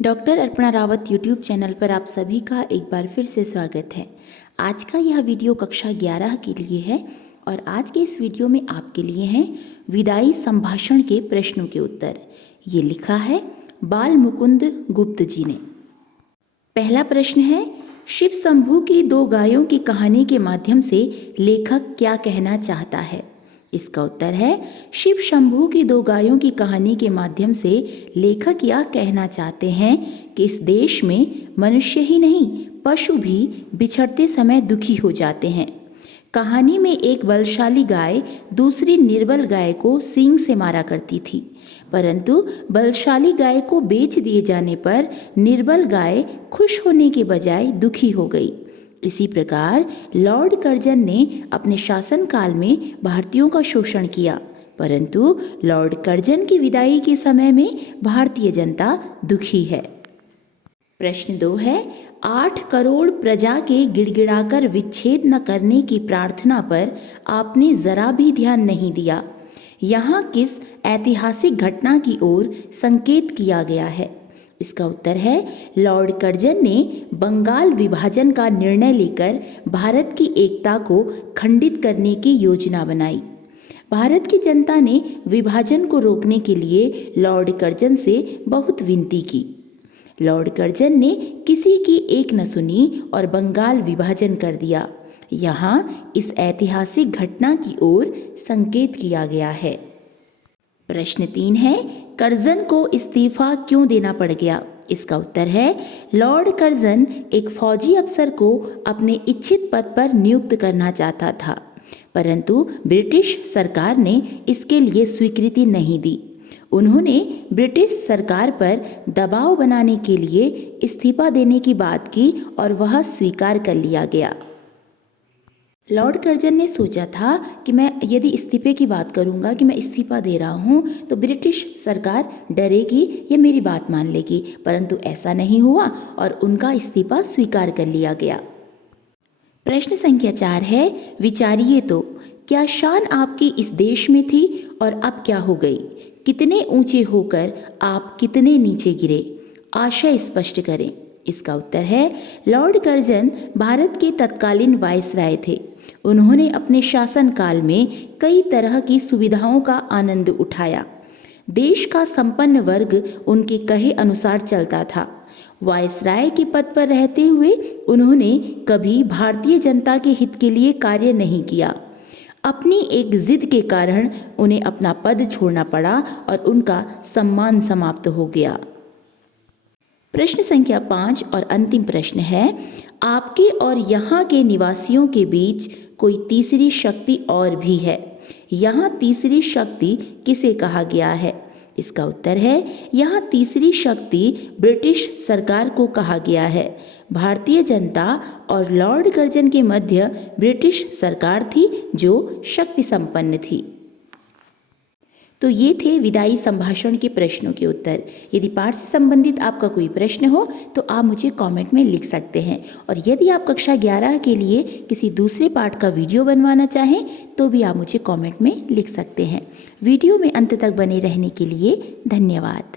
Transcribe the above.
Doctor Arpana Rawat YouTube channel पर आप सभी का एक बार फिर से स्वागत है। आज का यह वीडियो कक्षा 11 के लिए है और आज के इस वीडियो में आपके लिए हैं विदाई संभाषण के प्रश्नों के उत्तर। ये लिखा है बाल मुकुंद गुप्त जी ने। पहला प्रश्न है, शिव शंभू की दो गायों की कहानी के माध्यम से लेखक क्या कहना चाहता है? इसका उत्तर है शिव शंभू की दो गायों की कहानी के माध्यम से लेखक यह कहना चाहते हैं कि इस देश में मनुष्य ही नहीं पशु भी बिछड़ते समय दुखी हो जाते हैं। कहानी में एक बलशाली गाय दूसरी निर्बल गाय को सींग से मारा करती थी, परंतु बलशाली गाय को बेच दिए जाने पर निर्बल गाय खुश होने के बजाय दुखी हो गई। इसी प्रकार लॉर्ड कर्जन ने अपने शासनकाल में भारतीयों का शोषण किया, परंतु लॉर्ड कर्जन की विदाई के समय में भारतीय जनता दुखी है। प्रश्न 2 है, 8 करोड़ प्रजा के गिड़गिड़ाकर विच्छेद न करने की प्रार्थना पर आपने जरा भी ध्यान नहीं दिया। यहाँ किस ऐतिहासिक घटना की ओर संकेत किया गया है? इसका उत्तर है लॉर्ड कर्जन ने बंगाल विभाजन का निर्णय लेकर भारत की एकता को खंडित करने की योजना बनाई। भारत की जनता ने विभाजन को रोकने के लिए लॉर्ड कर्जन से बहुत विनती की। लॉर्ड कर्जन ने किसी की एक न सुनी और बंगाल विभाजन कर दिया। यहाँ इस ऐतिहासिक घटना की ओर संकेत किया गया है। प्रश्न 3 है, कर्जन को इस्तीफा क्यों देना पड़ गया? इसका उत्तर है लॉर्ड कर्जन एक फौजी अफसर को अपने इच्छित पद पर नियुक्त करना चाहता था, परंतु ब्रिटिश सरकार ने इसके लिए स्वीकृति नहीं दी। उन्होंने ब्रिटिश सरकार पर दबाव बनाने के लिए इस्तीफा देने की बात की और वह स्वीकार कर लिया गया। लॉर्ड कर्जन ने सोचा था कि मैं यदि इस्तीफे की बात करूंगा कि मैं इस्तीफा दे रहा हूं तो ब्रिटिश सरकार डरेगी या मेरी बात मान लेगी, परंतु ऐसा नहीं हुआ और उनका इस्तीफा स्वीकार कर लिया गया। प्रश्न संख्या 4 है, विचारिए तो क्या शान आपकी इस देश में थी और अब क्या हो गई? कितने ऊंचे होकर आप कितने नीचे गिरे? आशय स्पष्ट करें। इसका उत्तर है लॉर्ड कर्जन भारत के तत्कालीन वायसराय थे। उन्होंने अपने शासनकाल में कई तरह की सुविधाओं का आनंद उठाया। देश का संपन्न वर्ग उनके कहे अनुसार चलता था। वायसराय के पद पर रहते हुए उन्होंने कभी भारतीय जनता के हित के लिए कार्य नहीं किया। अपनी एक जिद के कारण उन्हें अपना पद छोड़ना पड़ा और उनका सम्मान समाप्त हो गया। प्रश्न संख्या 5 और अंतिम प्रश्न है, आपके और यहाँ के निवासियों के बीच कोई तीसरी शक्ति और भी है। यहाँ तीसरी शक्ति किसे कहा गया है? इसका उत्तर है यहाँ तीसरी शक्ति ब्रिटिश सरकार को कहा गया है। भारतीय जनता और लॉर्ड कर्जन के मध्य ब्रिटिश सरकार थी जो शक्ति संपन्न थी। तो ये थे विदाई संभाषण के प्रश्नों के उत्तर। यदि पाठ से संबंधित आपका कोई प्रश्न हो तो आप मुझे कमेंट में लिख सकते हैं, और यदि आप कक्षा 11 के लिए किसी दूसरे पाठ का वीडियो बनवाना चाहें तो भी आप मुझे कमेंट में लिख सकते हैं। वीडियो में अंत तक बने रहने के लिए धन्यवाद।